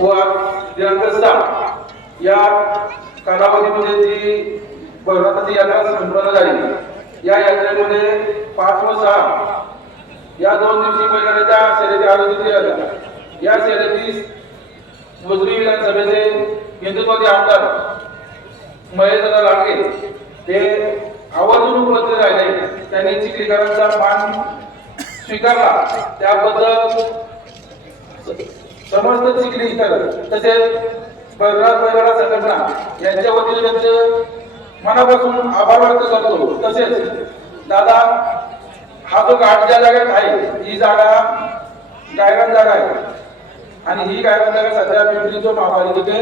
व दिनांक 6 या कालावधीमध्ये जी भरनाथाची यात्रा संपन्न झाली। या यात्रेमध्ये 5 व 6 या 2 दिवशी बैलगाड्याच्या शर्यती आयोजित केल्या जातात। या शर्यतीस मोजरी विधानसभेचे हिंदुत्वादी आमदार महेश लांडगे हे आवर्जून उपस्थित राहिले। त्यांनी चिखलीकरांचा मान स्वीकारला, त्याबद्दल समस्त चिखलीकर तसेच बैलगाडा संघटना यांच्या वतीने त्यांचे मनापासून आभार व्यक्त करतो। तसेच दादा, हा जो घाट ज्या जागेत आहे ही जागा गायरान जागा आहे आणि ही गायरान जागा सध्या पिंपरी महापालिकेचे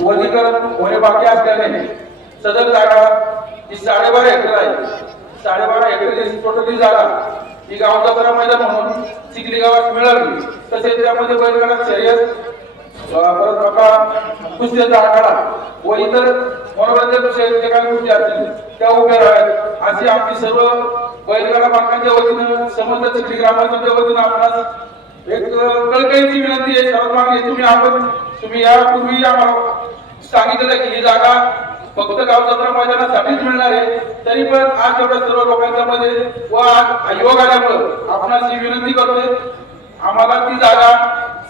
वनीकरण होणे बाकी असल्याने सदर जागा ही 12.5 एकर आहे। 12.5 एकर टोटली जागा ही गाव जत्रा मैदान म्हणून चिखली गावात मिळाली। तसेच त्यामध्ये बैलगाडा शर्यत, परत आपला कुस्तीचा आखाडा व इतर मनोरंजन शर्यतीच्या काही गोष्टी असतील त्या उभ्या राहाव्यात अशी आमची सर्व बैलगाडा मालकांच्या वतीनं समस्त चिखली ग्रामपंचायतीच्या वतीनं आपणास एक कळकळीची विनंती आहे। सर्वात मागे तुम्ही यापूर्वी आम्हाला सांगितलं की ही जागा फक्त गाव जत्रा मैदानासाठीच मिळणार आहे, तरी पण आज एवढ्या सर्व लोकांच्या मध्ये व आज योग आल्यामुळे आपणास ही विनंती करतोय, आम्हाला ती जागा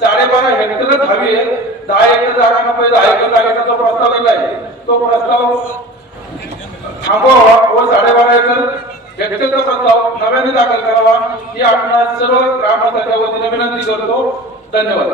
12.5 हेक्टरच हवी आहे। 10 एकर जागा नको, 10 एकर जागेचा जो प्रस्ताव दिला आहे तो प्रस्ताव थांबवा व 12.5 एकर हेक्टरचा प्रस्ताव नव्याने दाखल करावा ही आपणास सर्व ग्रामपंचायतीच्या वतीने विनंती करतो। धन्यवाद।